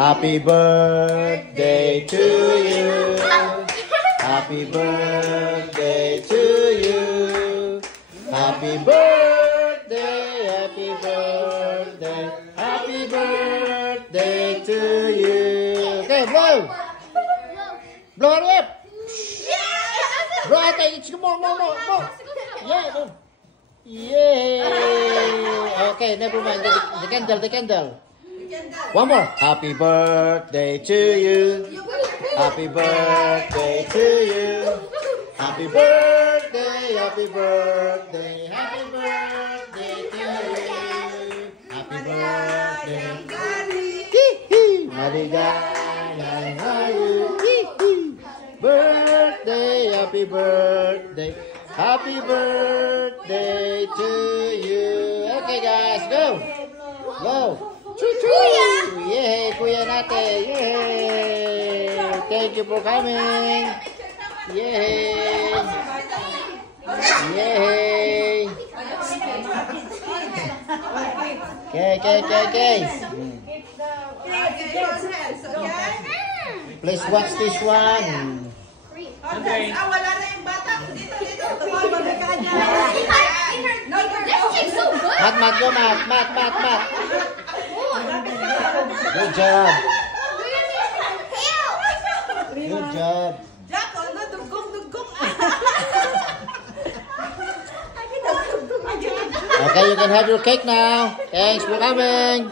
Happy birthday to you. Happy birthday to you. Happy birthday, happy birthday, happy birthday to you. Okay, blow. Blow it up. Blow it up. Come on, more. Yeah, no. Yay. Okay, never mind. The candle. One more. Happy birthday to you. Happy birthday to you. Happy birthday, happy birthday, happy birthday to you. Happy birthday. Maligayang hayo. Birthday, happy birthday. Happy birthday to you. Okay guys, go. Go. Choo-choo! Yay! Kuya natin! Yay! Thank you for coming! Yay! Yay! Okay. Please watch this one. Okay. Wala na yung bata. Dito. Mat, go Mat. Good job. Good job. Jack, ano? Dugong. Okay, you can have your cake now. Thanks for coming.